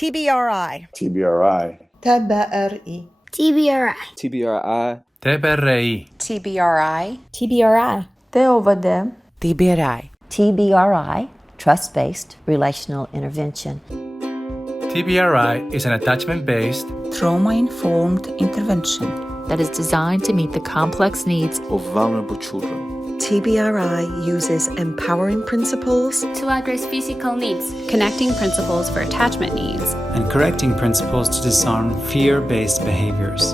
TBRI. TBRI. TBRI. TBRI. TBRI. TBRI. TBRI. TBRI. TOVD. TBRI. TBRI, Trust-Based Relational Intervention. TBRI is an attachment-based, Trauma-informed intervention that is designed to meet the complex needs of vulnerable children. TBRI uses empowering principles To address physical needs. Connecting principles for attachment needs. And correcting principles to disarm fear-based behaviors.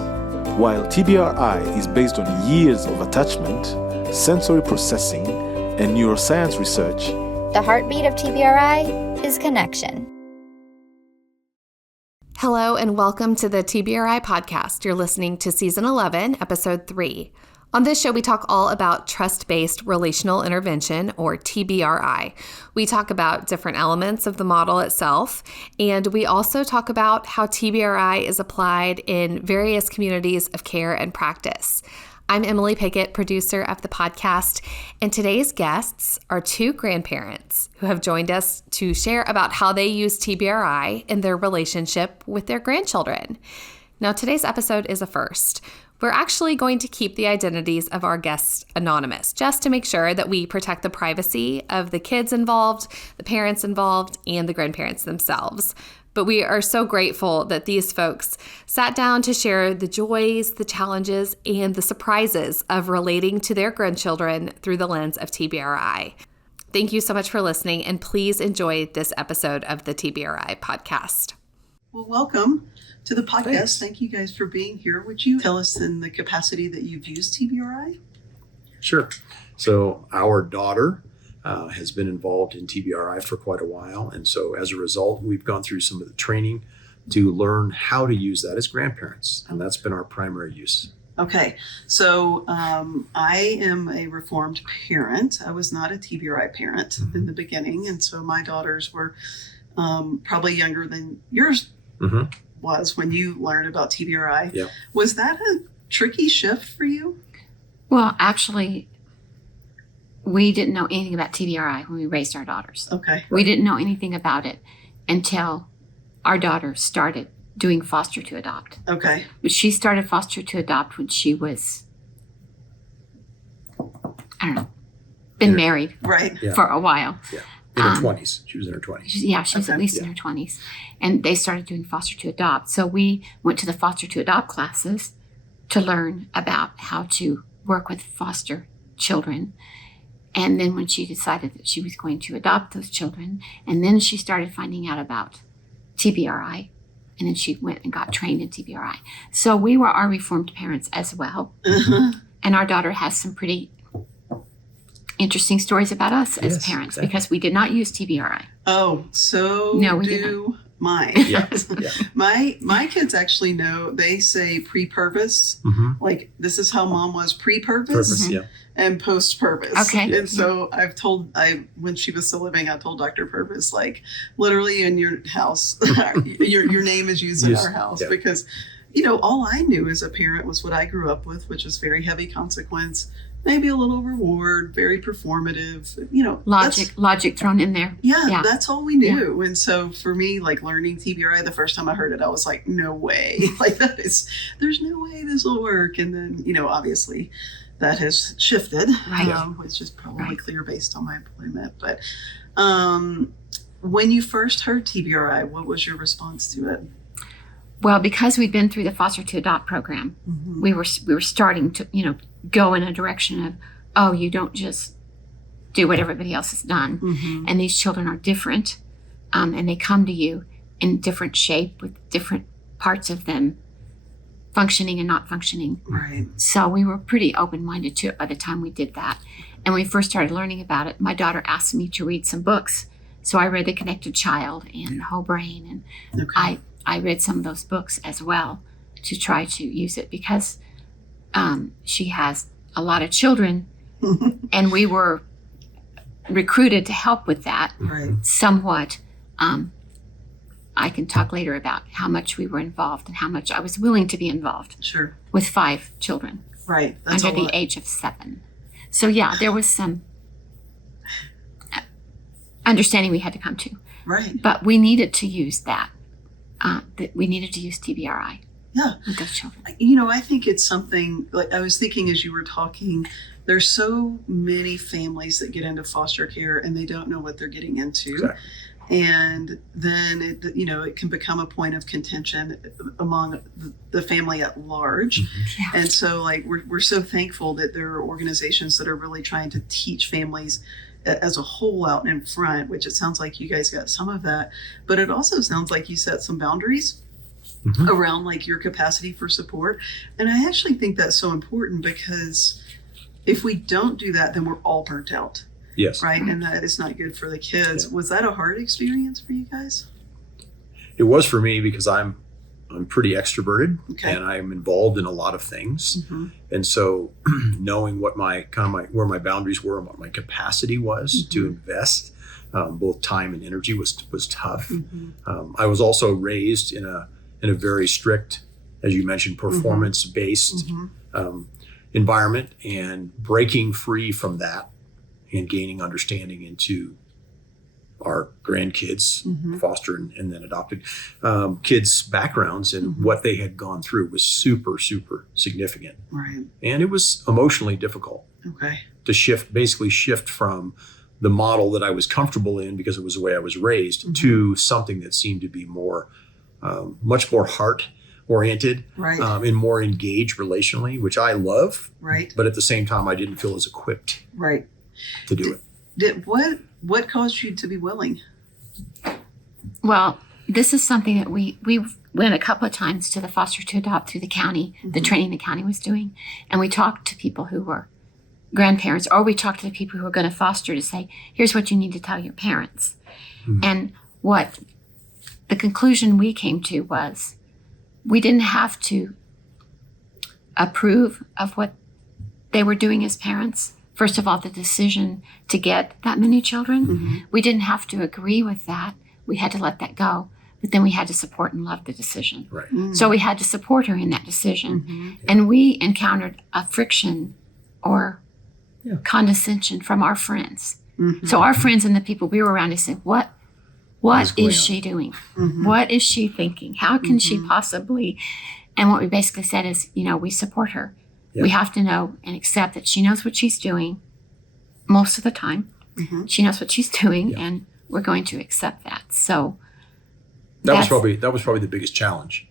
While TBRI is based on years of attachment, sensory processing, and neuroscience research, The heartbeat of TBRI is connection. Hello and welcome to the TBRI podcast. You're listening to Season 11, Episode 3. On this show, we talk all about trust-based relational intervention, or TBRI. We talk about different elements of the model itself, and we also talk about how TBRI is applied in various communities of care and practice. I'm Emily Pickett, producer of the podcast, and today's guests are two grandparents who have joined us to share about how they use TBRI in their relationship with their grandchildren. Now, today's episode is a first. We're actually going to keep the identities of our guests anonymous, just to make sure that we protect the privacy of the kids involved, the parents involved, and the grandparents themselves. But we are so grateful that these folks sat down to share the joys, the challenges, and the surprises of relating to their grandchildren through the lens of TBRI. Thank you so much for listening, and please enjoy this episode of the TBRI podcast. Well, welcome to the podcast. Thanks. Thank you guys for being here. Would you tell us in the capacity that you've used TBRI? Sure. So our daughter has been involved in TBRI for quite a while. And so as a result, we've gone through some of the training to learn how to use that as grandparents. And that's been our primary use. Okay. So I am a reformed parent. I was not a TBRI parent in the beginning. And so my daughters were probably younger than yours was when you learned about TBRI. Yeah. Was that a tricky shift for you? Well, actually, we didn't know anything about TBRI when we raised our daughters. Okay. We didn't know anything about it until our daughter started doing foster to adopt. Okay. But she started foster to adopt when she was, been married for a while. Yeah. In her 20s. She was in her 20s. She was at least in her 20s. And they started doing foster to adopt. So we went to the foster to adopt classes to learn about how to work with foster children. And then when she decided that she was going to adopt those children, and then she started finding out about TBRI, and then she went and got trained in TBRI. So we were our reformed parents as well. And our daughter has some pretty interesting stories about us as parents, because we did not use TBRI. Oh, so no, we do mine. Yeah. My kids actually know. They say pre-purpose, like this is how mom was pre-purpose and post-purpose. Okay. And so when she was still living, I told Dr. Purpose, like literally in your house, your name is used in our house because, all I knew as a parent was what I grew up with, which was very heavy consequence, maybe a little reward, very performative, Logic thrown in there. Yeah, that's all we knew. And so for me, like learning TBRI, the first time I heard it, I was like, no way. There's no way this will work. And then, obviously that has shifted, which is probably clear based on my employment. But when you first heard TBRI, what was your response to it? Well, because we'd been through the foster to adopt program, we were starting to, go in a direction of, you don't just do what everybody else has done. And these children are different, and they come to you in different shape with different parts of them functioning and not functioning. Right. So we were pretty open-minded to it by the time we did that. And when we first started learning about it, my daughter asked me to read some books. So I read The Connected Child and The Whole Brain, and I read some of those books as well to try to use it because she has a lot of children and we were recruited to help with that somewhat. I can talk later about how much we were involved and how much I was willing to be involved with 5 children That's under the age of 7. So there was some understanding we had to come to. Right. But we needed to use that that we needed to use TBRI with those children. I think it's something, like I was thinking as you were talking, there's so many families that get into foster care and they don't know what they're getting into. Exactly. And then it can become a point of contention among the family at large. Yeah. And so we're so thankful that there are organizations that are really trying to teach families as a whole out in front, which it sounds like you guys got some of that, but it also sounds like you set some boundaries around your capacity for support. And I actually think that's so important, because if we don't do that, then we're all burnt out. Yes. Right. And that is not good for the kids. Yeah. Was that a hard experience for you guys? It was for me, because I'm pretty extroverted, and I'm involved in a lot of things. And so knowing what where my boundaries were and what my capacity was to invest both time and energy was tough. I was also raised in a very strict, as you mentioned, performance-based environment, and breaking free from that and gaining understanding into our grandkids, foster and then adopted kids' backgrounds and what they had gone through was super, super significant. Right. And it was emotionally difficult to shift from the model that I was comfortable in, because it was the way I was raised, to something that seemed to be more, much more heart-oriented, and more engaged relationally, which I love. Right. But at the same time, I didn't feel as equipped to do it. What caused you to be willing? Well, this is something that we went a couple of times to the foster to adopt through the county, the training the county was doing. And we talked to people who were grandparents, or we talked to the people who were going to foster to say, here's what you need to tell your parents. And what the conclusion we came to was, we didn't have to approve of what they were doing as parents. First of all, the decision to get that many children, we didn't have to agree with that. We had to let that go. But then we had to support and love the decision. Right. So we had to support her in that decision. And we encountered a friction or condescension from our friends. So our friends and the people we were around, they said, what is she doing? What is she thinking? How can she possibly? And what we basically said is, we support her. We have to know and accept that she knows what she's doing most of the time. She knows what she's doing, and we're going to accept that. So that was probably the biggest challenge.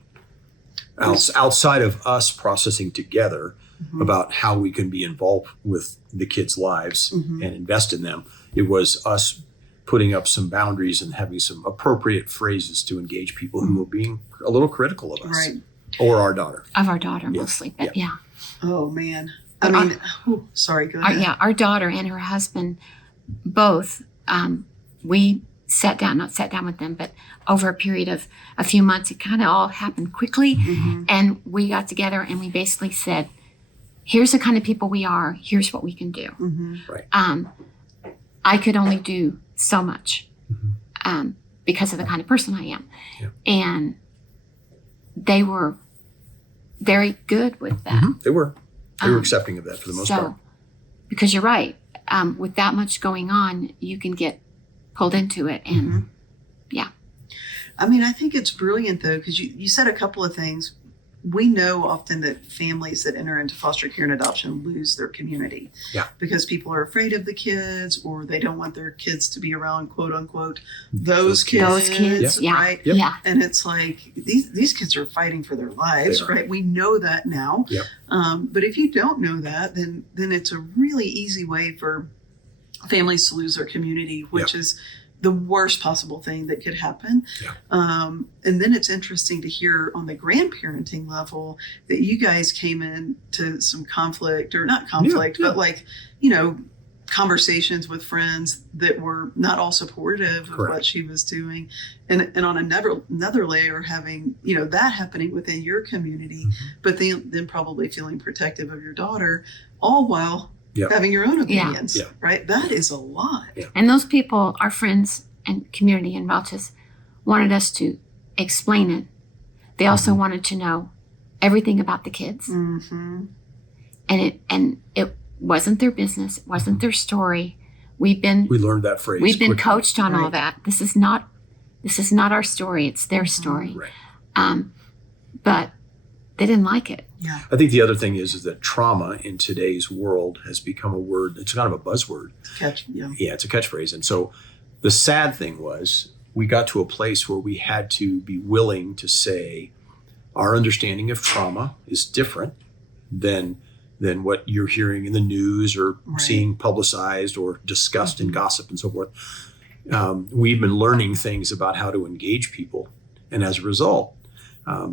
Outside of us processing together about how we can be involved with the kids' lives and invest in them, it was us putting up some boundaries and having some appropriate phrases to engage people who were being a little critical of us, or our daughter. Of our daughter mostly, but Oh man. I mean, sorry, go ahead. Our daughter and her husband both, we not sat down with them, but over a period of a few months, it kind of all happened quickly. And we got together and we basically said, here's the kind of people we are. Here's what we can do. I could only do so much because of the kind of person I am. And they were very good with that. They were accepting of that for the most part. Because you're right, with that much going on, you can get pulled into it. And I mean, I think it's brilliant though, because you said a couple of things. We know often that families that enter into foster care and adoption lose their community because people are afraid of the kids, or they don't want their kids to be around, quote unquote, those kids, right? And it's like, these kids are fighting for their lives, right? We know that now. But if you don't know that, then it's a really easy way for families to lose their community, which is the worst possible thing that could happen. And then it's interesting to hear on the grandparenting level that you guys came into some conflict, or not conflict, but conversations with friends that were not all supportive of what she was doing. And on another layer, having, that happening within your community, but then probably feeling protective of your daughter, all while having your own opinions, right? That is a lot. And those people, our friends and community and relatives, wanted us to explain it. They also wanted to know everything about the kids. And it wasn't their business. It wasn't their story. We learned that phrase. We've been coached on all that. This is not This is not our story. It's their story. Right. But they didn't like it. Yeah. I think the other thing is that trauma in today's world has become a word. It's kind of a buzzword. Yeah, it's a catchphrase. And so the sad thing was we got to a place where we had to be willing to say our understanding of trauma is different than what you're hearing in the news or seeing publicized or discussed in gossip and so forth. We've been learning things about how to engage people. And as a result,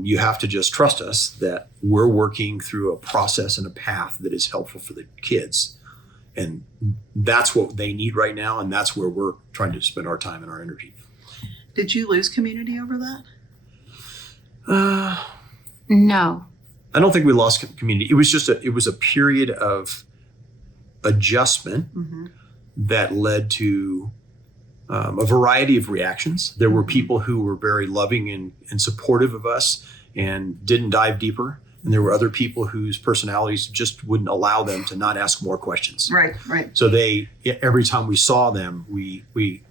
you have to just trust us that we're working through a process and a path that is helpful for the kids. And that's what they need right now. And that's where we're trying to spend our time and our energy. Did you lose community over that? No. I don't think we lost community. It was a period of adjustment that led to a variety of reactions. There were people who were very loving and supportive of us and didn't dive deeper. And there were other people whose personalities just wouldn't allow them to not ask more questions. Right. So every time we saw them, we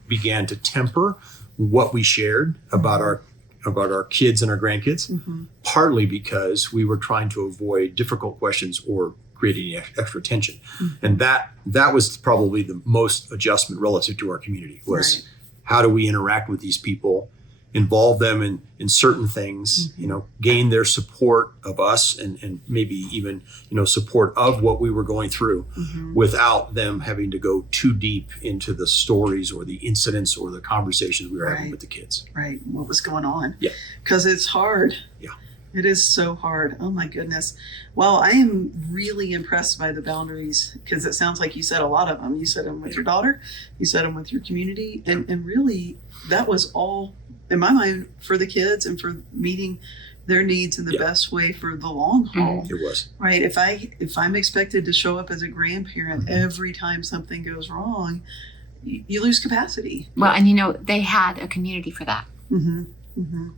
began to temper what we shared about our kids and our grandkids, partly because we were trying to avoid difficult questions or creating extra tension. And that was probably the most adjustment relative to our community was how do we interact with these people, involve them in certain things, gain their support of us and maybe even, support of what we were going through without them having to go too deep into the stories or the incidents or the conversations we were having with the kids. Right. What was going on? Yeah. Because it's hard. Yeah. It is so hard. Oh my goodness. Well, I am really impressed by the boundaries because it sounds like you said a lot of them. You said them with your daughter, you said them with your community, and really that was all in my mind for the kids and for meeting their needs in the best way for the long haul. It was. Right. If I'm expected to show up as a grandparent every time something goes wrong, you lose capacity. Well, and they had a community for that.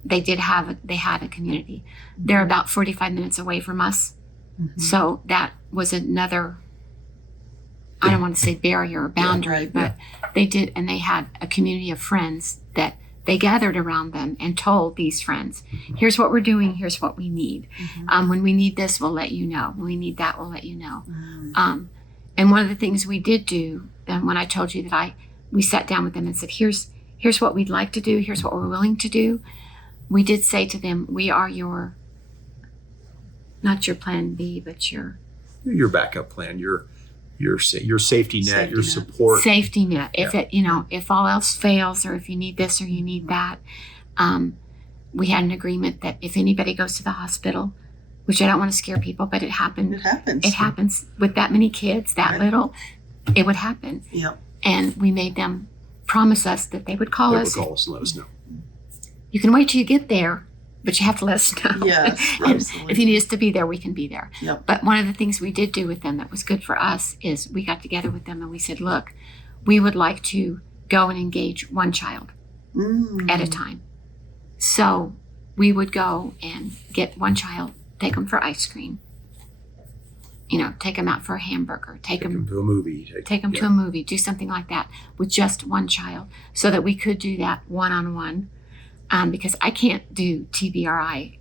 They had a community. They're about 45 minutes away from us. So that was another, I don't want to say barrier or boundary, but they did, and they had a community of friends that they gathered around them and told these friends, here's what we're doing, here's what we need. When we need this, we'll let you know. When we need that, we'll let you know. And one of the things we did do, and when I told you that we sat down with them and said, here's what we'd like to do, here's what we're willing to do. We did say to them, we are not your plan B, but your backup plan, your safety net, your support. Safety net. If if all else fails or if you need this or you need that, we had an agreement that if anybody goes to the hospital, which I don't want to scare people, but it happened. It happens with that many kids, that little, it would happen. Yep. And we made them promise us that they would call us. They would call us and let us know. You can wait till you get there, but you have to let us know. Yes, absolutely. If you need us to be there, we can be there. Yep. But one of the things we did do with them that was good for us is we got together with them and we said, look, we would like to go and engage one child at a time. So we would go and get one child, take them for ice cream, take them out for a hamburger, take them to a movie, take them to a movie, do something like that with just one child so that we could do that one-on-one. Because I can't do TBRI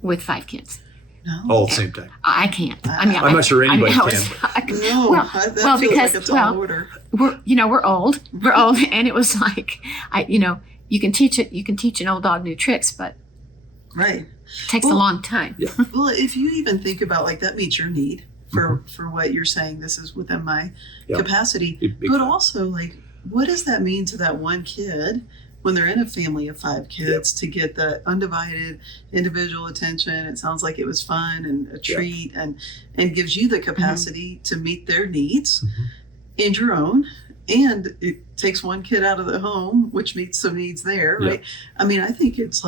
with 5 kids. No. All at the same time. I can't. I'm not sure anybody can. Because order. We're old. We're old, and it was like, you can teach it. You can teach an old dog new tricks, but it takes a long time. Yeah. Well, if you even think about that meets your need for what you're saying. This is within my capacity, but also what does that mean to that one kid? When they're in a family of 5 kids to get the undivided individual attention. It sounds like it was fun and a treat and gives you the capacity to meet their needs and your own. And it takes one kid out of the home, which meets some needs there, right? I mean, I think it's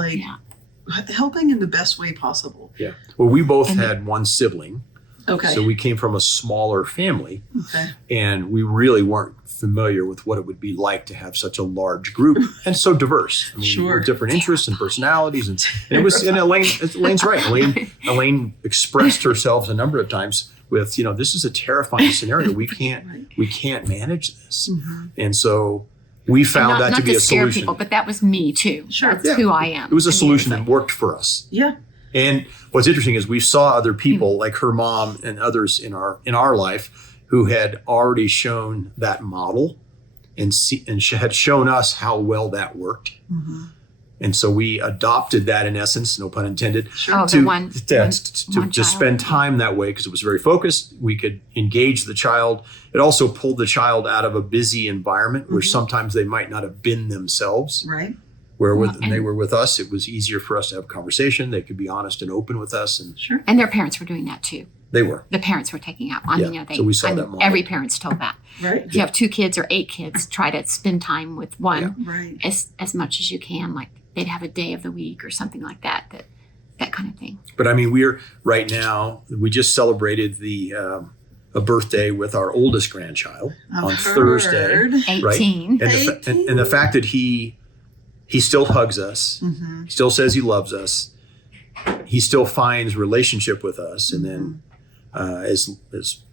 helping in the best way possible. Yeah. Well, we both had one sibling. Okay. So we came from a smaller family. Okay. And we really weren't familiar with what it would be like to have such a large group and so diverse. I mean, with different interests and personalities. And it was, and Elaine's right. Elaine expressed herself a number of times with, this is a terrifying scenario. We can't manage this. And so we found not, that not to be a scare solution. people, but that was me too. Sure. That's who I am. It was a I mean, solution it's that worked for us. Yeah. And what's interesting is we saw other people like her mom and others in our life who had already shown that model and had shown us how well that worked. Mm-hmm. And so we adopted that in essence, no pun intended, to spend time that way because it was very focused. We could engage the child. It also pulled the child out of a busy environment where sometimes they might not have been themselves. Right. Where when they were with us, it was easier for us to have a conversation. They could be honest and open with us. And sure. And their parents were doing that too. They were. The parents were taking out. So we saw that model. Every parent's told that. Right. If you have 2 kids or 8 kids, try to spend time with one right. as much as you can. Like they'd have a day of the week or something like that kind of thing. But I mean, we're right now, we just celebrated a birthday with our oldest grandchild on Thursday. 18. Right? And the fact that he still hugs us, he still says he loves us, he still finds relationship with us. And then as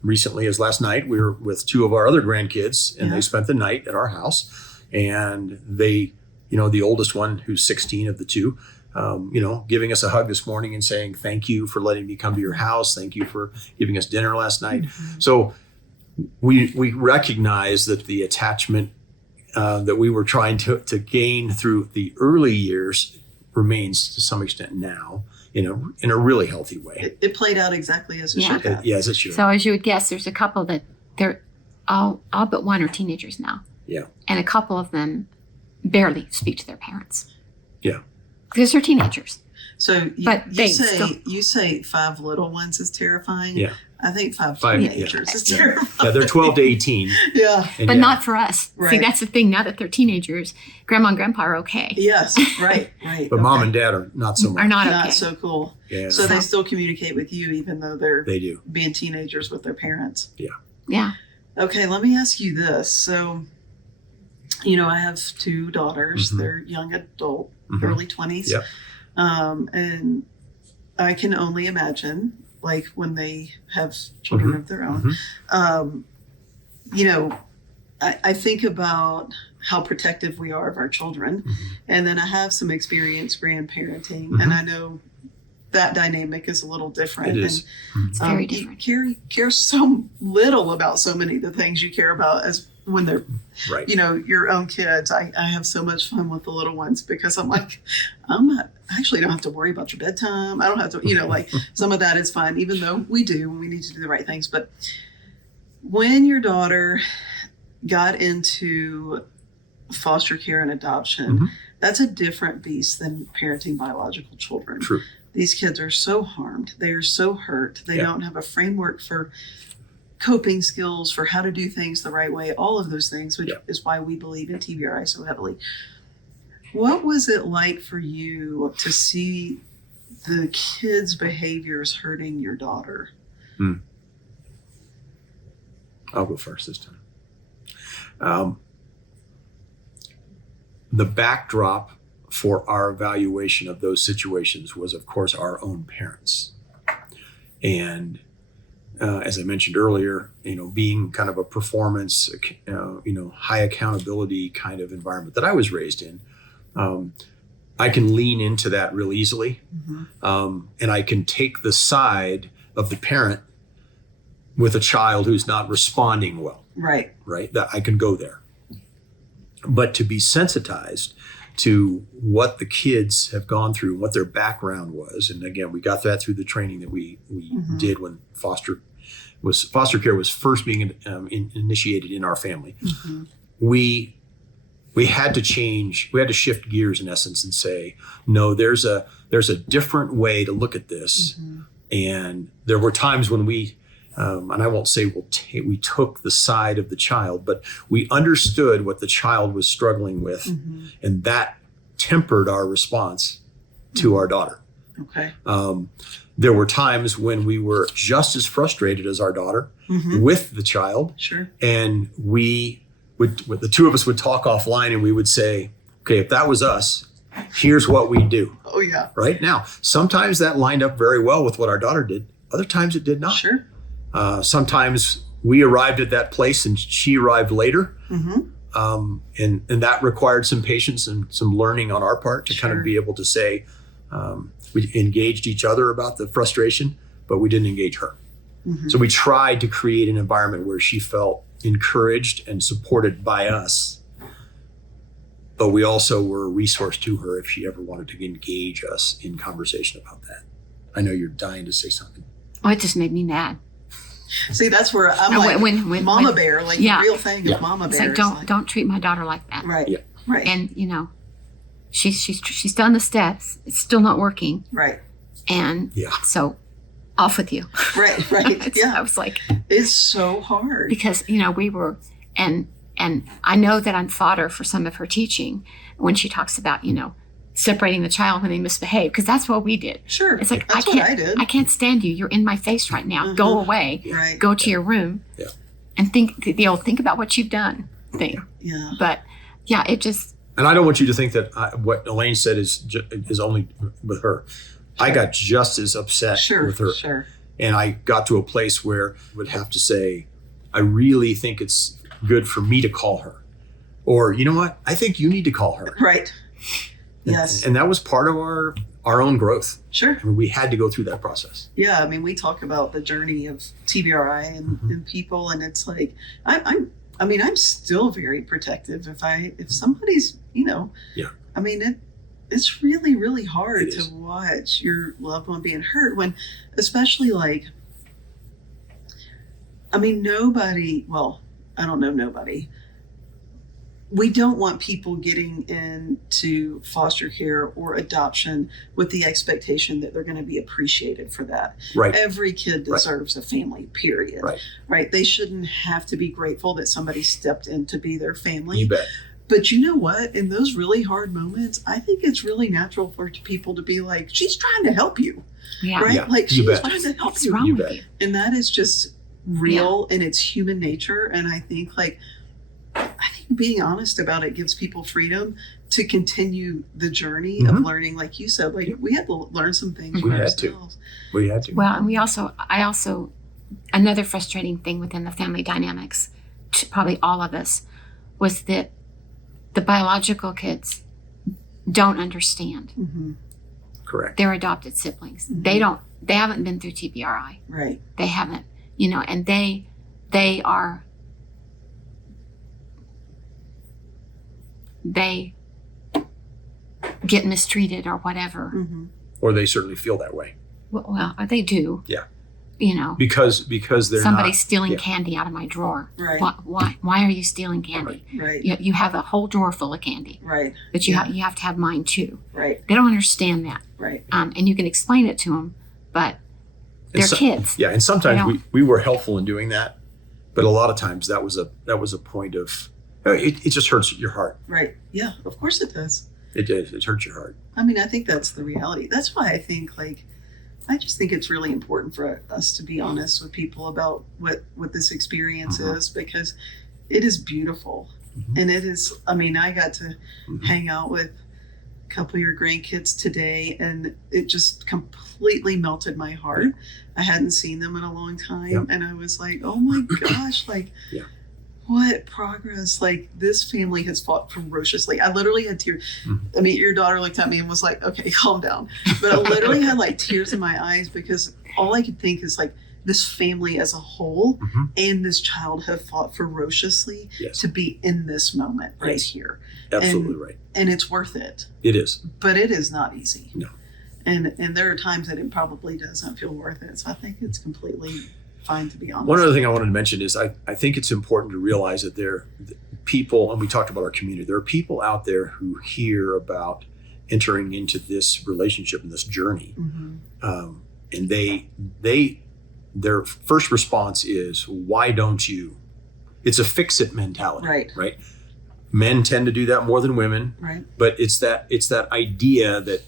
recently as last night, we were with 2 of our other grandkids and they spent the night at our house. And they, the oldest one who's 16 of the 2, giving us a hug this morning and saying, thank you for letting me come to your house. Thank you for giving us dinner last night. Mm-hmm. So we recognize that the attachment that we were trying to gain through the early years remains to some extent now in a really healthy way. It played out exactly as it should have. As it should. So as you would guess, there's a couple that they're all but one are teenagers now. Yeah. And a couple of them barely speak to their parents. Yeah. Because they're teenagers. So you say 5 little ones is terrifying. Yeah. I think 5 teenagers is terrifying. Yeah, they're 12 to 18. Yeah. But not for us. Right. See, that's the thing. Now that they're teenagers, grandma and grandpa are okay. Yes, right. But mom and dad are not so much. Are not okay. Not so cool. Yeah. So they still communicate with you even though they do being teenagers with their parents. Yeah. Yeah. Okay, let me ask you this. So, I have 2 daughters. Mm-hmm. They're young adult, early 20s. Yep. And I can only imagine, like, when they have children of their own, I think about how protective we are of our children. And then I have some experience grandparenting, and I know that dynamic is a little different. It is. And, it's very different. You care so little about so many of the things you care about as when they're, your own kids. I have so much fun with the little ones because I'm like, I actually don't have to worry about your bedtime. I don't have to, like some of that is fun, even though we do and we need to do the right things. But when your daughter got into foster care and adoption, that's a different beast than parenting biological children. True. These kids are so harmed. They are so hurt. They don't have a framework for coping skills, for how to do things the right way, all of those things, which is why we believe in TBRI so heavily. What was it like for you to see the kids' behaviors hurting your daughter? I'll go first this time. The backdrop for our evaluation of those situations was, of course, our own parents. And as I mentioned earlier, being kind of a performance, high accountability kind of environment that I was raised in, I can lean into that real easily. And I can take the side of the parent with a child who's not responding well. Right. That I can go there. But to be sensitized to what the kids have gone through, what their background was, and again, we got that through the training that we did when foster care was first being initiated in our family. We had to change. We had to shift gears in essence and say, no, there's a different way to look at this. And there were times when we. And I won't say we took the side of the child, but we understood what the child was struggling with, and that tempered our response to our daughter. Okay. There were times when we were just as frustrated as our daughter with the child. Sure. And the 2 of us would talk offline and we would say, okay, if that was us, here's what we do. Oh, yeah. Right now, sometimes that lined up very well with what our daughter did. Other times it did not. Sure. Sometimes we arrived at that place and she arrived later. And that required some patience and some learning on our part to kind of be able to say, we engaged each other about the frustration, but we didn't engage her. Mm-hmm. So we tried to create an environment where she felt encouraged and supported by us, but we also were a resource to her if she ever wanted to engage us in conversation about that. I know you're dying to say something. Oh, it just made me mad. See, that's where I'm like when mama bear, like yeah. the real thing of mama It's bear. like don't treat my daughter like that. Right. Yeah. Right. And you know, she's done the steps. It's still not working. Right. And Yeah. so off with you. Right. Right. Yeah. I was like, it's so hard because we were and I know that I'm fodder for some of her teaching when she talks about separating the child when they misbehave, because that's what we did. Sure. It's like that's what I did. I can't stand you. You're in my face right now. Go away. Right. Go to your room. Yeah. And think about what you've done thing. Yeah. But yeah, it just. And I don't want you to think that what Elaine said is only with her. I got just as upset with her. Sure. And I got to a place where I would have to say, I really think it's good for me to call her. Or, you know what? I think you need to call her. Right. Yes. And that was part of our own growth. Sure. I mean, we had to go through that process. Yeah. I mean, we talk about the journey of TBRI and people, and it's like, I'm still very protective if somebody's, Yeah. I mean, it's really, really hard to watch your loved one being hurt when, especially nobody, well, I don't know nobody. We don't want people getting into foster care or adoption with the expectation that they're going to be appreciated for that. Right. Every kid deserves a family, period. Right. They shouldn't have to be grateful that somebody stepped in to be their family. You bet. But you know what? In those really hard moments, I think it's really natural for people to be like, she's trying to help you. Yeah. Right? Yeah, like, she's trying to help What's you. wrong with you? And that is just real and it's human nature. And I think being honest about it gives people freedom to continue the journey of learning. Like you said, we had to learn some things for ourselves. We had to. Well, and I also, another frustrating thing within the family dynamics, to probably all of us, was that the biological kids don't understand. Mm-hmm. Correct. Their adopted siblings. Mm-hmm. They haven't been through TBRI. Right. They haven't, and they get mistreated or whatever. Mm-hmm. Or they certainly feel that way. Well, they do. Yeah. Because they're somebody's stealing candy out of my drawer. Right. Why are you stealing candy? Right. You have a whole drawer full of candy. Right. But you have to have mine too. Right. They don't understand that. Right. And you can explain it to them, but they're kids. Yeah, and sometimes we were helpful in doing that, but a lot of times that was a point of it just hurts your heart. Right. Yeah. Of course it does. It does. It hurts your heart. I mean, I think that's the reality. That's why I think I just think it's really important for us to be honest with people about what this experience is, because it is beautiful. And it is, I got to hang out with a couple of your grandkids today, and it just completely melted my heart. I hadn't seen them in a long time. And I was like, oh my gosh, what progress. This family has fought ferociously. I literally had tears. I mean, your daughter looked at me and was like, okay, calm down. But I literally had tears in my eyes, because all I could think is this family as a whole and this child have fought ferociously to be in this moment right here. Absolutely right. And it's worth it. It is. But it is not easy. No. And there are times that it probably doesn't feel worth it. So I think it's completely fine, to be honest. One other thing I wanted to mention is I think it's important to realize that there are people, and we talked about our community, there are people out there who hear about entering into this relationship and this journey. And their first response is, why don't you? It's a fix-it mentality, right? Men tend to do that more than women, right? But it's that idea that,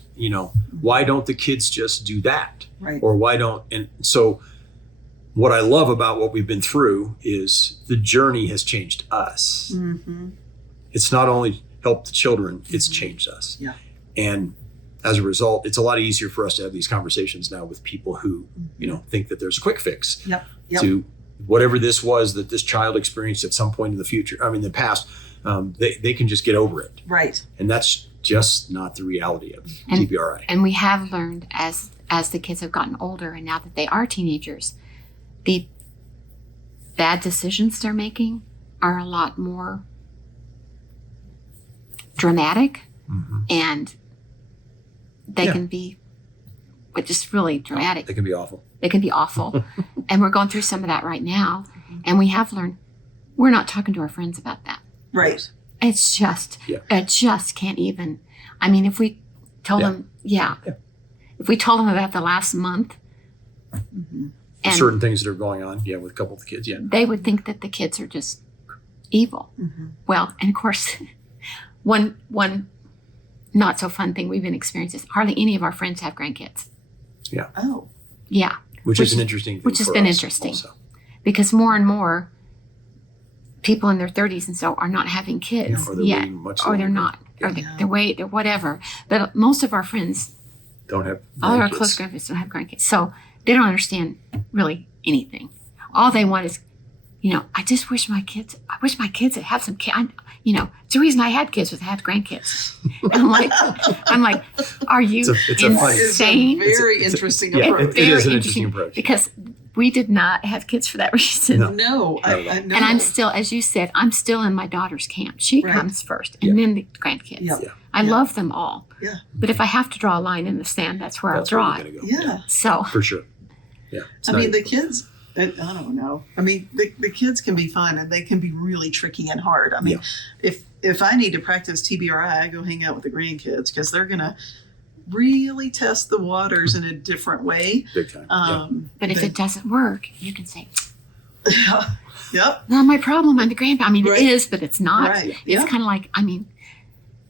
why don't the kids just do that? Right. Or why don't, and so what I love about what we've been through is the journey has changed us. It's not only helped the children, it's changed us. Yeah. And as a result, it's a lot easier for us to have these conversations now with people who, think that there's a quick fix Yep. to whatever this was that this child experienced at some point in the future. I mean, the past, they can just get over it. Right. And that's just not the reality of TBRI. And we have learned as the kids have gotten older and now that they are teenagers, the bad decisions they're making are a lot more dramatic, and they can be just really dramatic. They can be awful. They can be awful. And we're going through some of that right now. And we have learned we're not talking to our friends about that. Right. It's just, it just can't even. I mean, if we told them, if we told them about the last month, and certain things that are going on, with a couple of the kids, they would think that the kids are just evil. Well, and of course, one not so fun thing we've been experiencing is hardly any of our friends have grandkids. Yeah. Oh. Yeah. Which is an interesting thing. Which has been interesting. Also. Because more and more people in their 30s and so are not having kids yet. Or they're not. Or they're whatever. But most of our friends don't have all of our close grandparents don't have grandkids. So they don't understand really anything. All they want is, I just wish my kids would have some kids. It's the reason I had kids was I had grandkids. And I'm like, are you insane? It's a very interesting approach. It is an interesting approach. Because we did not have kids for that reason. No. And I'm still, as you said, I'm still in my daughter's camp. She comes first, and then the grandkids. Yeah. I love them all. Yeah. But if I have to draw a line in the sand, that's where I'll draw it. Go. Yeah. So. For sure. Yeah. The kids, I don't know. I mean, the kids can be fun and they can be really tricky and hard. I mean, if I need to practice TBRI, I go hang out with the grandkids because they're going to really test the waters in a different way. Big time. But if it doesn't work, you can say, Yep. Not my problem. I'm the grandpa. I mean, it is, but it's not. Right. It's kind of like,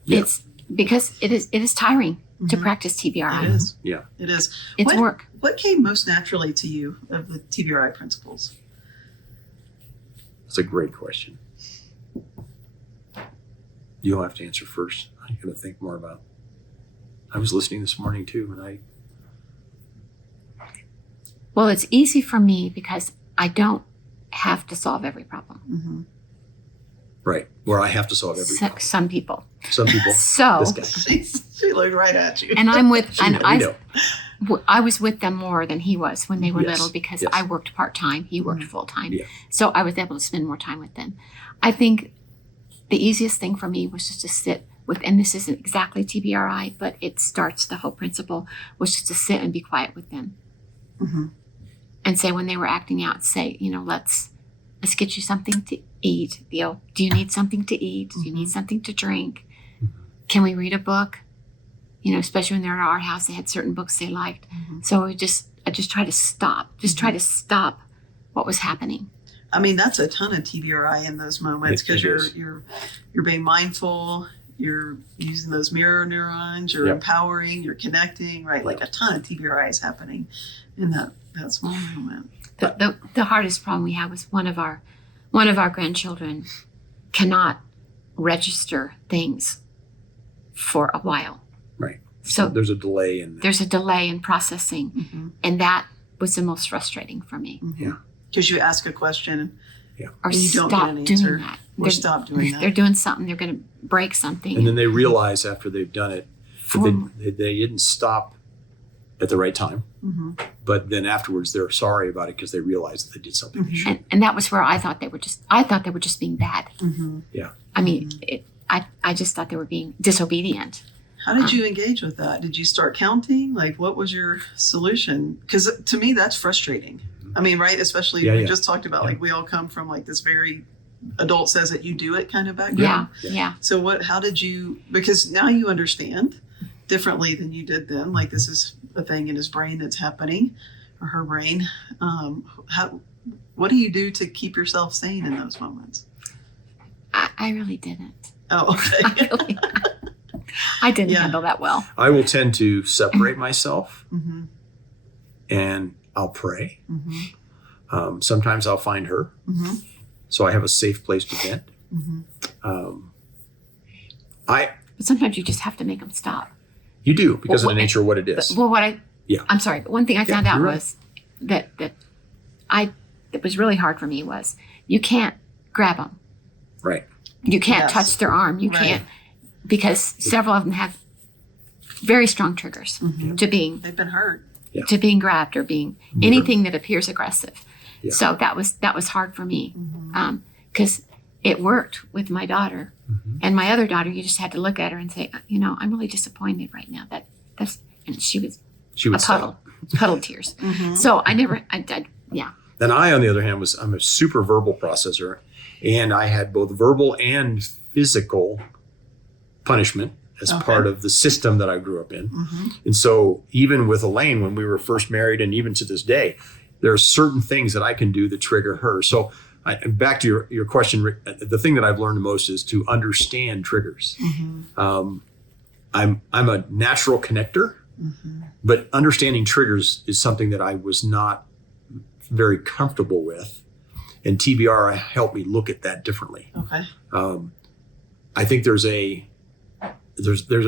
it's because it is tiring to practice TBRI. It is. Yeah. It is. It's work. What came most naturally to you of the TBRI principles? That's a great question. You'll have to answer first. I got to think more about. I was listening this morning too, and Well, it's easy for me because I don't have to solve every problem. Right. Where I have to solve every problem. Some people. Some people. So this guy. She looked right at you. And I'm with, I was with them more than he was when they were little because I worked part-time. He worked full-time. Yeah. So I was able to spend more time with them. I think the easiest thing for me was just to sit with, and this isn't exactly TBRI, but it starts the whole principle, was just to sit and be quiet with them. And say when they were acting out, say, let's get you something to eat. Do you need something to eat? Do you need something to drink? Can we read a book? Especially when they're at our house, they had certain books they liked. So I just try to stop, try to stop what was happening. I mean, that's a ton of TBRI in those moments because you're being mindful, you're using those mirror neurons, you're empowering, you're connecting, right? Like a ton of TBRI is happening in that small moment. The hardest problem we had was one of our grandchildren cannot register things for a while. Right. So there's a delay in. There's a delay in processing, and that was the most frustrating for me. Yeah. Because you ask a question, or you don't stop get an doing answer, that. or stop doing that. They're doing something. They're going to break something, and then they realize after they've done it that they didn't stop at the right time. But then afterwards, they're sorry about it because they realized that they did something they shouldn't. And that was where I thought they were just being bad. Yeah. I mean, I just thought they were being disobedient. How did you engage with that? Did you start counting? Like, what was your solution? Because to me, that's frustrating. I mean, right? Especially we just talked about like we all come from like this very adult says that you do it kind of background. Yeah. So how did you? Because now you understand differently than you did then. Like this is a thing in his brain that's happening, or her brain. What do you do to keep yourself sane in those moments? I really didn't. Oh, okay. I didn't handle that well. I will tend to separate myself, and I'll pray. Sometimes I'll find her, so I have a safe place to vent. But sometimes you just have to make them stop. You do because of the nature of what it is. I'm sorry, but one thing I found out was that was really hard for me was you can't grab them. Right. You can't Yes. touch their arm. You Right. can't, because several of them have very strong triggers to being They've been hurt. to being grabbed or being anything that appears aggressive. Yeah. So that was hard for me because it worked with my daughter. And my other daughter, you just had to look at her and say, I'm really disappointed right now. And she was She would a puddle of tears. So I yeah. Then I, on the other hand, I'm a super verbal processor, and I had both verbal and physical punishment as part of the system that I grew up in. And so even with Elaine, when we were first married, and even to this day, there are certain things that I can do that trigger her. So back to your question, Rick, the thing that I've learned the most is to understand triggers. I'm a natural connector, but understanding triggers is something that I was not very comfortable with. And TBRI helped me look at that differently. Okay. I think there's a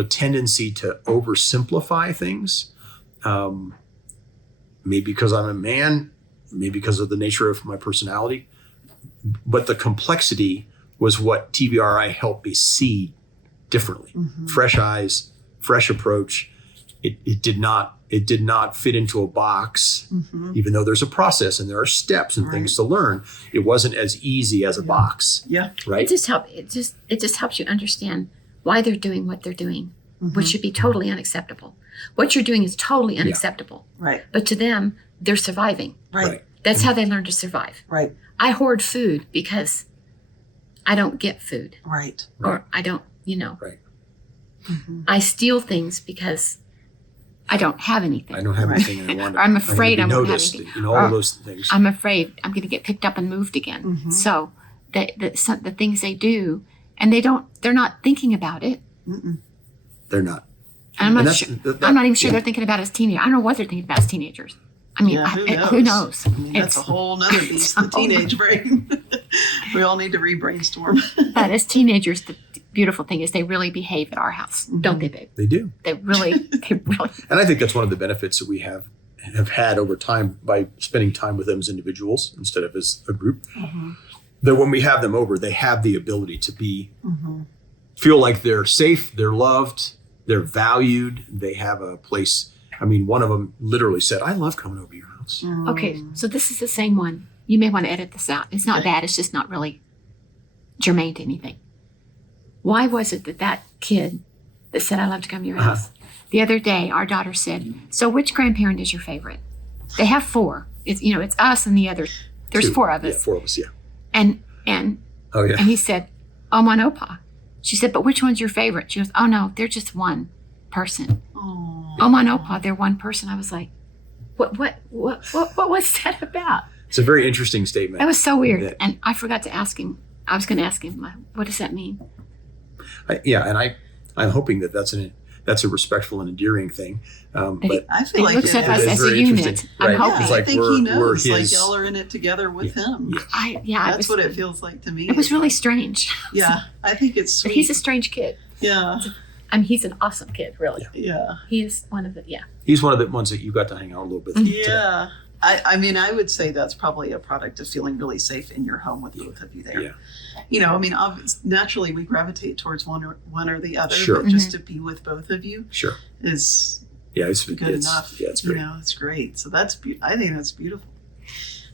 tendency to oversimplify things. Maybe because I'm a man, maybe because of the nature of my personality, but the complexity was what TBRI helped me see differently. Fresh eyes, fresh approach. It did not fit into a box, even though there's a process and there are steps and things to learn. It wasn't as easy as a box. Yeah. Right. It just helps you understand why they're doing what they're doing, which should be totally unacceptable. What you're doing is totally unacceptable. Right. But to them, they're surviving. Right. That's how they learn to survive. Right. I hoard food because I don't get food. Right. Or I don't, Right. I steal things because I don't have anything. I don't have anything, and I want to. I'm afraid I want won't to have be anything. noticed, all of those things. I'm afraid I'm going to get picked up and moved again. So the things they do, and they're not thinking about it. They're not. I'm And not sure. I'm not even sure they're thinking about it as teenagers. I don't know what they're thinking about as teenagers. I mean, who knows? That's a whole nother beast, the teenage brain. We all need to re-brainstorm. But as teenagers, the beautiful thing is they really behave at our house, don't they, babe? They do. They really. And I think that's one of the benefits that we have had over time by spending time with them as individuals instead of as a group. That when we have them over, they have the ability to feel like they're safe, they're loved, they're valued, they have a place. I mean, one of them literally said, "I love coming over to your house." Okay, so this is the same one. You may want to edit this out. It's not bad. It's just not really germane to anything. Why was it that kid that said, "I love to come to your house"? The other day, our daughter said, "So which grandparent is your favorite?" They have 4. It's us and the other. There's 2. 4 of us. Yeah, 4 of us. Yeah. And Oh yeah. and he said, "Oma and Opa." She said, "But which one's your favorite?" She goes, "Oh no, they're just one person." Oma and Opa, they're one person. I was like, what was that about? It's a very interesting statement. That was so weird. And I forgot to ask him. I was going to ask him, what does that mean? I'm hoping that's a respectful and endearing thing. But I feel like looks at us as a unit. I'm hoping. It's like I think he knows. we're Like his, y'all are in it together with him. That's what it feels like to me. It was really strange. Yeah, I think it's sweet. But he's a strange kid. Yeah. I mean, he's an awesome kid, really. Yeah. He is one of the, He's one of the ones that you got to hang out a little bit. Yeah. I mean, I would say that's probably a product of feeling really safe in your home with both of you there. Yeah. I mean, naturally we gravitate towards one or the other, Sure. but just to be with both of you is it's good enough. Yeah, it's great. It's great. So I think that's beautiful.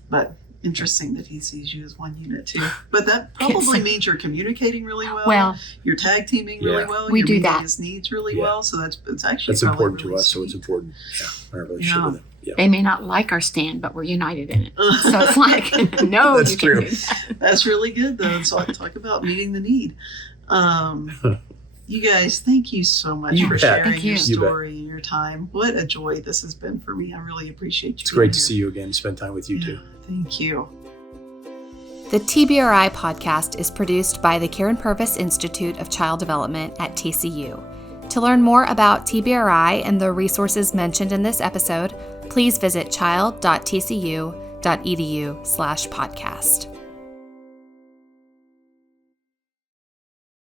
But interesting that he sees you as one unit too. But that probably means you're communicating really well. Well, you're tag teaming really well. We you're do meeting that. his needs really well. So it's actually that's important really to us. sweet. So it's important. Our relationship with him. Yeah. They may not like our stand, but we're united in it. So it's like, no, That's you true. can't do that. That's really good though. So I talk about meeting the need. You guys, thank you so much for sharing your story and your time. What a joy this has been for me. I really appreciate you. It's great to see you again. Spend time with you too. Thank you. The TBRI podcast is produced by the Karen Purvis Institute of Child Development at TCU. To learn more about TBRI and the resources mentioned in this episode, please visit child.tcu.edu/podcast.